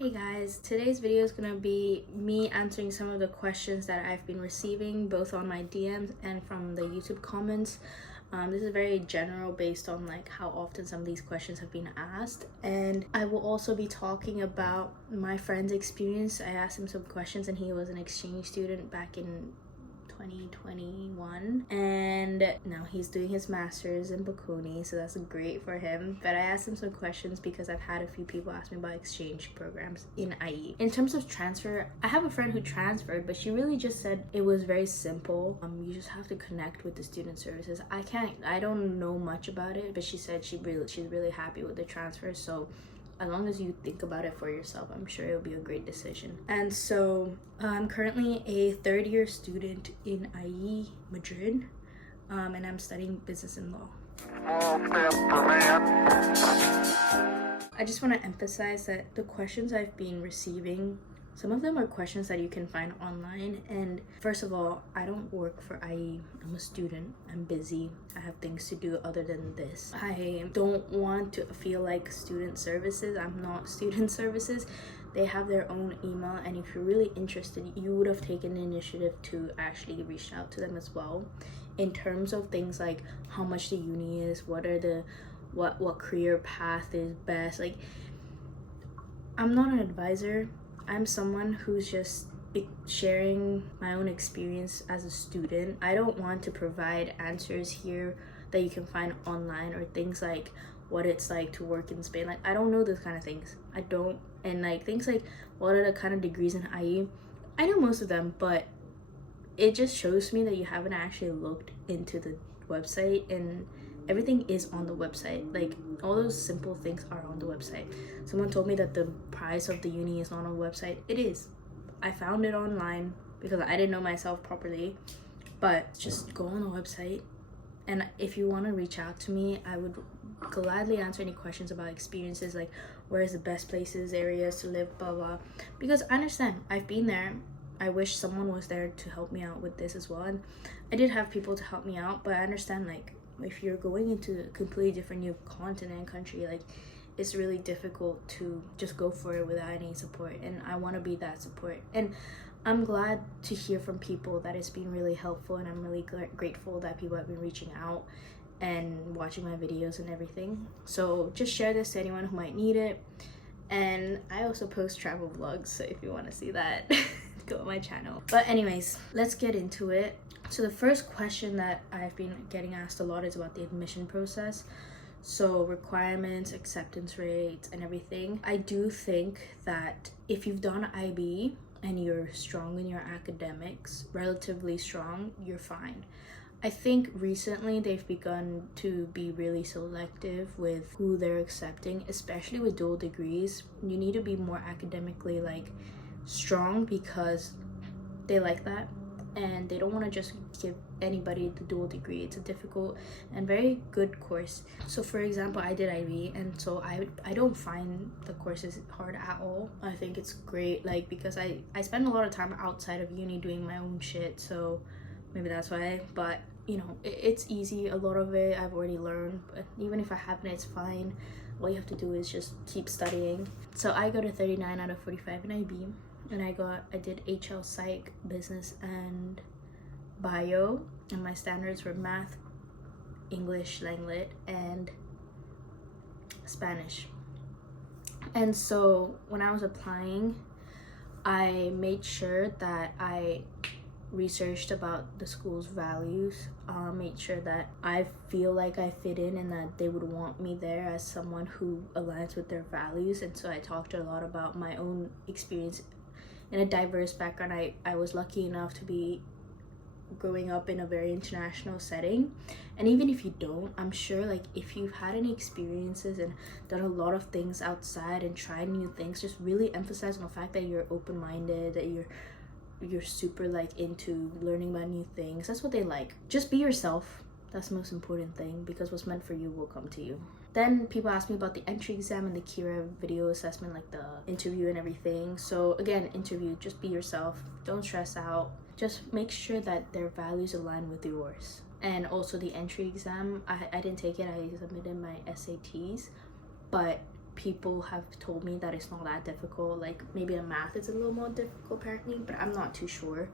Hey guys, today's video is gonna be me answering some of the questions that I've been receiving both on my DMs and from the YouTube comments. This is very general based on like how often some of these questions have been asked, and I will also be talking about my friend's experience. I asked him some questions and he was an exchange student back in 2021 and now he's doing his master's in Bocconi, so that's great for him. But I asked him some questions because I've had a few people ask me about exchange programs in IE. In terms of transfer, I have a friend who transferred, but she really just said it was very simple. You just have to connect with the student services. I don't know much about it, but she said she's really happy with the transfer. So as long as you think about it for yourself, I'm sure it'll be a great decision. And so I'm currently a third-year student in IE Madrid, and I'm studying business and law. I just want to emphasize that the questions I've been receiving, some of them are questions that you can find online. And first of all, I don't work for IE. I'm a student. I'm busy. I have things to do other than this. I don't want to feel like student services. I'm not student services. They have their own email, and if you're really interested, you would have taken the initiative to actually reach out to them as well. In terms of things like how much the uni is, what career path is best. Like, I'm not an advisor. I'm someone who's just sharing my own experience as a student. I don't want to provide answers here that you can find online, or things like what it's like to work in Spain. Like, I don't know those kind of things. I don't. And like things like what are the kind of degrees in IE, I know most of them, but it just shows me that you haven't actually looked into the website, and everything is on the website. Like, all those simple things are on the website. Someone told me that the price of the uni is not on the website. It is. I found it online because I didn't know myself properly. But just go on the website, and if you want to reach out to me, I would gladly answer any questions about experiences, like where's the best places, areas to live, blah blah. Because I understand, I've been there. I wish someone was there to help me out with this as well, and I did have people to help me out. But I understand, like, if you're going into a completely different new continent and country, like, it's really difficult to just go for it without any support, and I want to be that support. And I'm glad to hear from people that it's been really helpful, and I'm really grateful that people have been reaching out and watching my videos and everything. So just share this to anyone who might need it. And I also post travel vlogs, so if you want to see that, go on my channel. But anyways, let's get into it. So the first question that I've been getting asked a lot is about the admission process. So requirements, acceptance rates, and everything. I do think that if you've done IB and you're strong in your academics, relatively strong, you're fine. I think recently they've begun to be really selective with who they're accepting, especially with dual degrees. You need to be more academically like strong because they like that, and they don't want to just give anybody the dual degree. It's a difficult and very good course. So for example, I did IB, and so I don't find the courses hard at all. I think it's great, like, because I spend a lot of time outside of uni doing my own shit, so maybe that's why. But you know, it's easy. A lot of it I've already learned, but even if I haven't, it's fine. All you have to do is just keep studying. So I got a 39 out of 45 in IB, and I did HL Psych, Business, and Bio, and my standards were Math, English, Langlit, and Spanish. And so when I was applying, I made sure that I researched about the school's values, made sure that I feel like I fit in and that they would want me there as someone who aligns with their values. And so I talked a lot about my own experience in a diverse background. I was lucky enough to be growing up in a very international setting, and even if you don't, I'm sure, like, if you've had any experiences and done a lot of things outside and tried new things, just really emphasize on the fact that you're open-minded, that you're super like into learning about new things. That's what they like. Just be yourself. That's the most important thing, because what's meant for you will come to you. Then people ask me about the entry exam and the Kira video assessment, like the interview and everything. So again, interview, just be yourself. Don't stress out. Just make sure that their values align with yours. And also the entry exam, I didn't take it. I submitted my SATs, but people have told me that it's not that difficult. Like maybe the math is a little more difficult apparently, but I'm not too sure.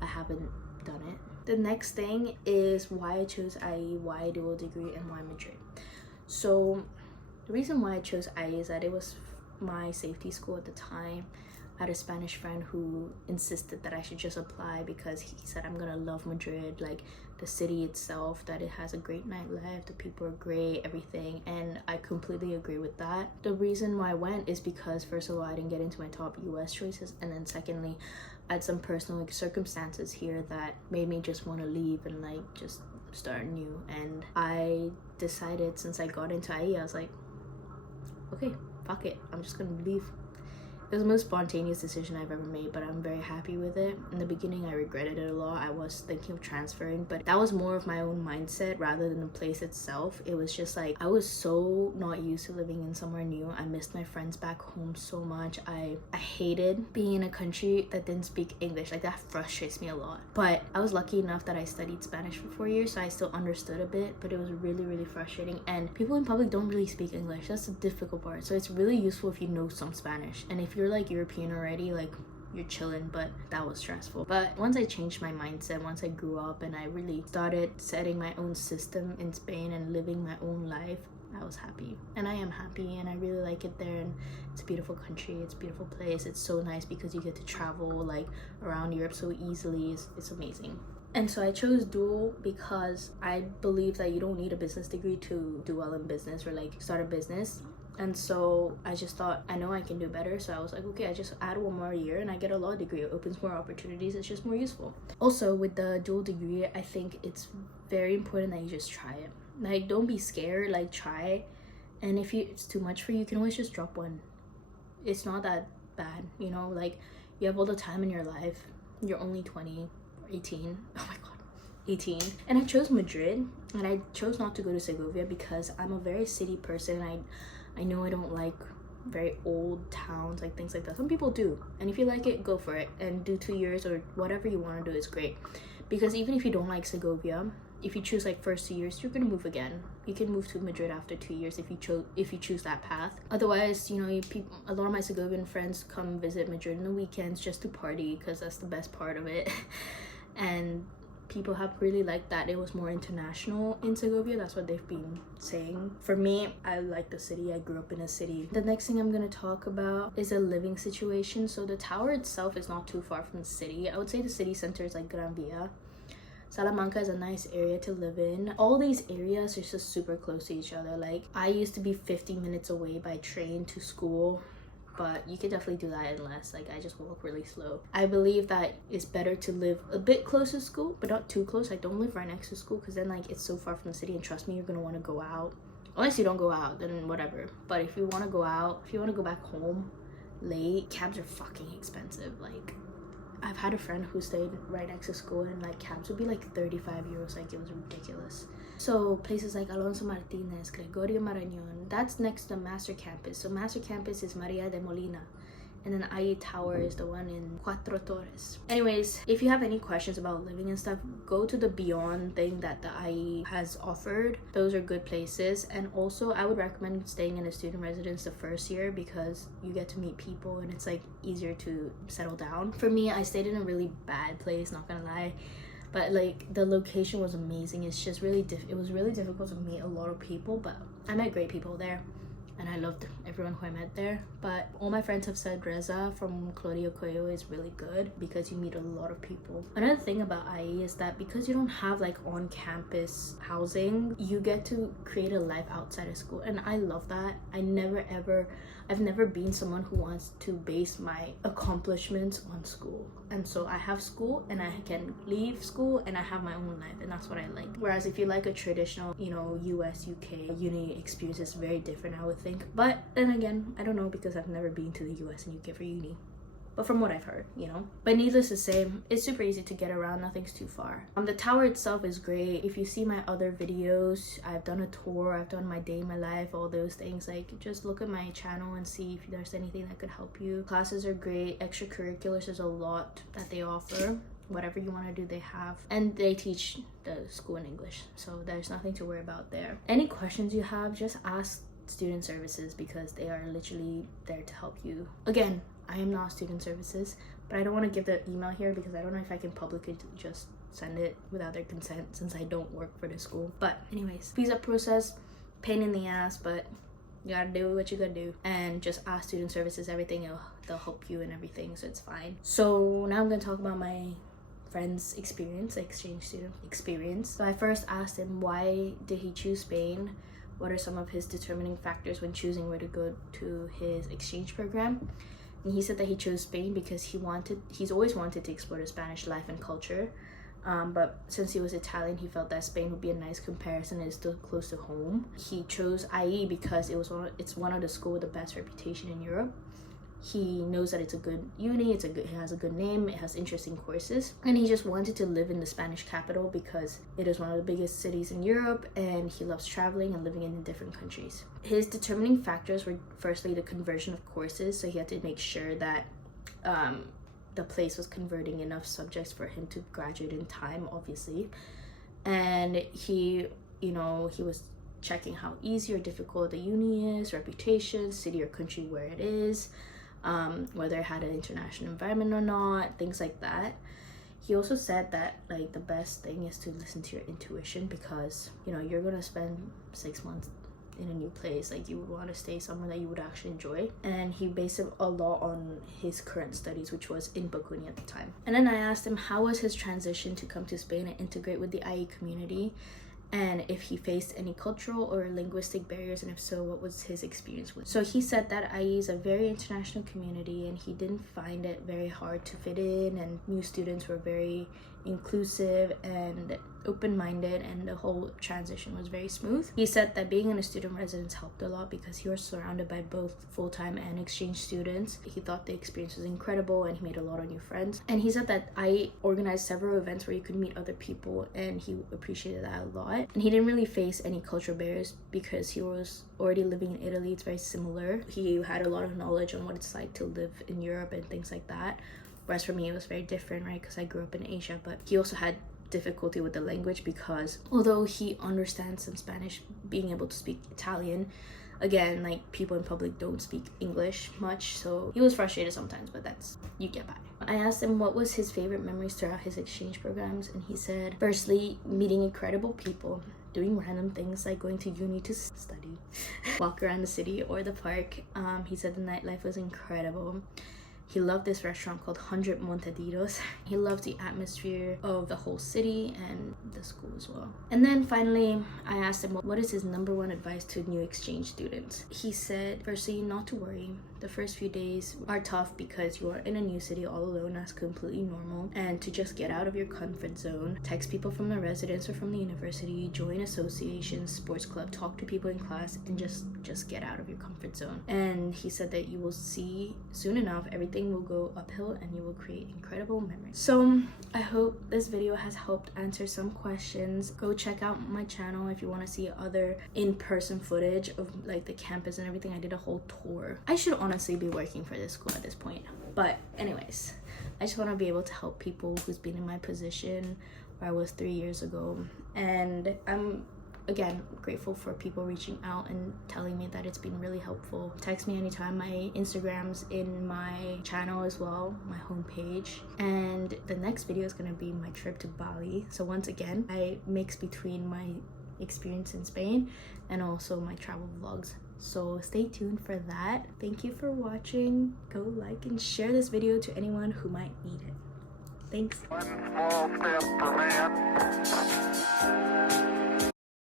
I haven't done it. The next thing is why I chose IE, why dual degree, and why Madrid. So the reason why I chose IE is that it was my safety school at the time. I had a Spanish friend who insisted that I should just apply because he said I'm gonna love Madrid, like the city itself, that it has a great nightlife, the people are great, everything, and I completely agree with that. The reason why I went is because first of all, I didn't get into my top US choices, and then secondly, I had some personal circumstances here that made me just want to leave and like just start new. And I decided, since I got into IE, I was like, okay, fuck it, I'm just gonna leave. It was the most spontaneous decision I've ever made, but I'm very happy with it. In the beginning, I regretted it a lot. I was thinking of transferring, but that was more of my own mindset rather than the place itself. It was just like, I was so not used to living in somewhere new. I missed my friends back home so much. I hated being in a country that didn't speak English. Like, that frustrates me a lot. But I was lucky enough that I studied Spanish for 4 years, so I still understood a bit, but it was really, really frustrating. And people in public don't really speak English. That's the difficult part. So it's really useful if you know some Spanish. And if you're like European already, like you're chilling, but that was stressful. But once I changed my mindset, once I grew up and I really started setting my own system in Spain and living my own life, I was happy. And I am happy, and I really like it there, and it's a beautiful country, it's a beautiful place. It's so nice because you get to travel like around Europe so easily. It's amazing. And so I chose dual because I believe that you don't need a business degree to do well in business or like start a business. And so I just thought, I know I can do better. So I was like, okay, I just add 1 more year and I get a law degree. It opens more opportunities. It's just more useful. Also, with the dual degree, I think it's very important that you just try it. Like, don't be scared, like try. And if it's too much for you, you can always just drop one. It's not that bad, you know, like you have all the time in your life. You're only 20 or 18. Oh my God, 18. And I chose Madrid, and I chose not to go to Segovia because I'm a very city person. I know I don't like very old towns, like things like that. Some people do, and if you like it, go for it and do 2 years or whatever you want to do is great. Because even if you don't like Segovia, if you choose like first 2 years, you're gonna move again. You can move to Madrid after 2 years if you choose that path. Otherwise, you know, a lot of my Segovian friends come visit Madrid on the weekends just to party because that's the best part of it. And people have really liked that it was more international in Segovia. That's what they've been saying. For me, I like the city. I grew up in a city. The next thing I'm going to talk about is a living situation. So the tower itself is not too far from the city. I would say the city center is like Gran Via. Salamanca is a nice area to live in. All these areas are just super close to each other. Like, I used to be 50 minutes away by train to school, but you can definitely do that in less. Like, I just walk really slow. I believe that it's better to live a bit close to school, but not too close. Like, don't live right next to school because then like it's so far from the city, and trust me, you're gonna want to go out. Unless you don't go out, then whatever. But if you want to go out, if you want to go back home late, cabs are fucking expensive. Like, I've had a friend who stayed right next to school, and like cabs would be like 35 euros. Like, it was ridiculous. So places like Alonso Martinez, Gregorio Marañón, that's next to Master Campus. So Master Campus is Maria de Molina, and then IE Tower is the one in Cuatro Torres. Anyways, if you have any questions about living and stuff, go to the Beyond thing that the IE has offered. Those are good places. And also, I would recommend staying in a student residence the first year because you get to meet people and it's like easier to settle down. For me, I stayed in a really bad place, not gonna lie. But like, the location was amazing. It's just really it was really difficult to meet a lot of people, but I met great people there. And I loved everyone who I met there. But all my friends have said Reza from Claudio Coelho is really good because you meet a lot of people. Another thing about IE is that because you don't have like on-campus housing, you get to create a life outside of school. And I love that. I've never been someone who wants to base my accomplishments on school. And so I have school and I can leave school and I have my own life, and that's what I like. Whereas if you like a traditional, you know, US, UK uni experience, is very different, I would think. But then again, I don't know because I've never been to the US and UK for uni. But from what I've heard, you know. But needless to say, it's super easy to get around. Nothing's too far. The tower itself is great. If you see my other videos, I've done a tour, I've done my day in my life, all those things. Like, just look at my channel and see if there's anything that could help you. Classes are great. Extracurriculars, there's a lot that they offer. Whatever you want to do, they have. And they teach the school in English, so there's nothing to worry about there. Any questions you have, just ask student services because they are literally there to help you. Again, I am not student services, but I don't want to give the email here because I don't know if I can publicly just send it without their consent since I don't work for the school. But anyways, visa process, pain in the ass, but you gotta do what you gotta do, and just ask student services everything. They'll help you and everything, so it's fine. So now I'm gonna talk about my friend's experience, exchange student experience. So I first asked him why did he choose Spain, what are some of his determining factors when choosing where to go to his exchange program. And he said that he chose Spain because he's always wanted to explore the Spanish life and culture, but since he was Italian, he felt that Spain would be a nice comparison and it's still close to home. He chose IE because it's one of the schools with the best reputation in Europe. He knows that it's a good uni, it has a good name, it has interesting courses, and he just wanted to live in the Spanish capital because it is one of the biggest cities in Europe, and he loves traveling and living in different countries. His determining factors were firstly the conversion of courses, so he had to make sure that the place was converting enough subjects for him to graduate in time, obviously. And he was checking how easy or difficult the uni is, reputation, city or country where it is, whether it had an international environment or not, things like that. He also said that like the best thing is to listen to your intuition because you're gonna spend 6 months in a new place. Like you would want to stay somewhere that you would actually enjoy. And he based it a lot on his current studies, which was in Bocconi at the time. And then I asked him how was his transition to come to Spain and integrate with the IE community, and if he faced any cultural or linguistic barriers, and if so, what was his experience with. So he said that IE is a very international community and he didn't find it very hard to fit in, and new students were very inclusive and open-minded, and the whole transition was very smooth. He said that being in a student residence helped a lot because he was surrounded by both full-time and exchange students. He thought the experience was incredible and he made a lot of new friends. And he said that I organized several events where you could meet other people, and he appreciated that a lot. And he didn't really face any cultural barriers because he was already living in Italy. It's very similar. He had a lot of knowledge on what it's like to live in Europe and things like that. Whereas for me, it was very different, right? Because I grew up in Asia, but he also had difficulty with the language because although he understands some Spanish, being able to speak Italian, again, like people in public don't speak English much, so he was frustrated sometimes, but you get by. I asked him what was his favorite memories throughout his exchange programs, and he said, firstly, meeting incredible people, doing random things like going to uni to study, walk around the city or the park. He said the nightlife was incredible. He loved this restaurant called 100 Montaditos. He loved the atmosphere of the whole city and the school as well. And then finally, I asked him what is his number one advice to new exchange students. He said, firstly, not to worry. The first few days are tough because you are in a new city all alone. That's completely normal. And to just get out of your comfort zone, text people from the residence or from the university, join associations, sports club, talk to people in class, and just get out of your comfort zone. And he said that you will see soon enough everything will go uphill and you will create incredible memories. So I hope this video has helped answer some questions. Go check out my channel if you want to see other in-person footage of like the campus and everything. I did a whole tour. I should honestly be working for this school at this point, but anyways, I just want to be able to help people who's been in my position where I was 3 years ago. And I'm again grateful for people reaching out and telling me that it's been really helpful. Text me anytime. My Instagram's in my channel as well, my homepage. And the next video is going to be my trip to Bali. So once again, I mix between my experience in Spain and also my travel vlogs. So stay tuned for that. Thank you for watching. Go like and share this video to anyone who might need it. Thanks.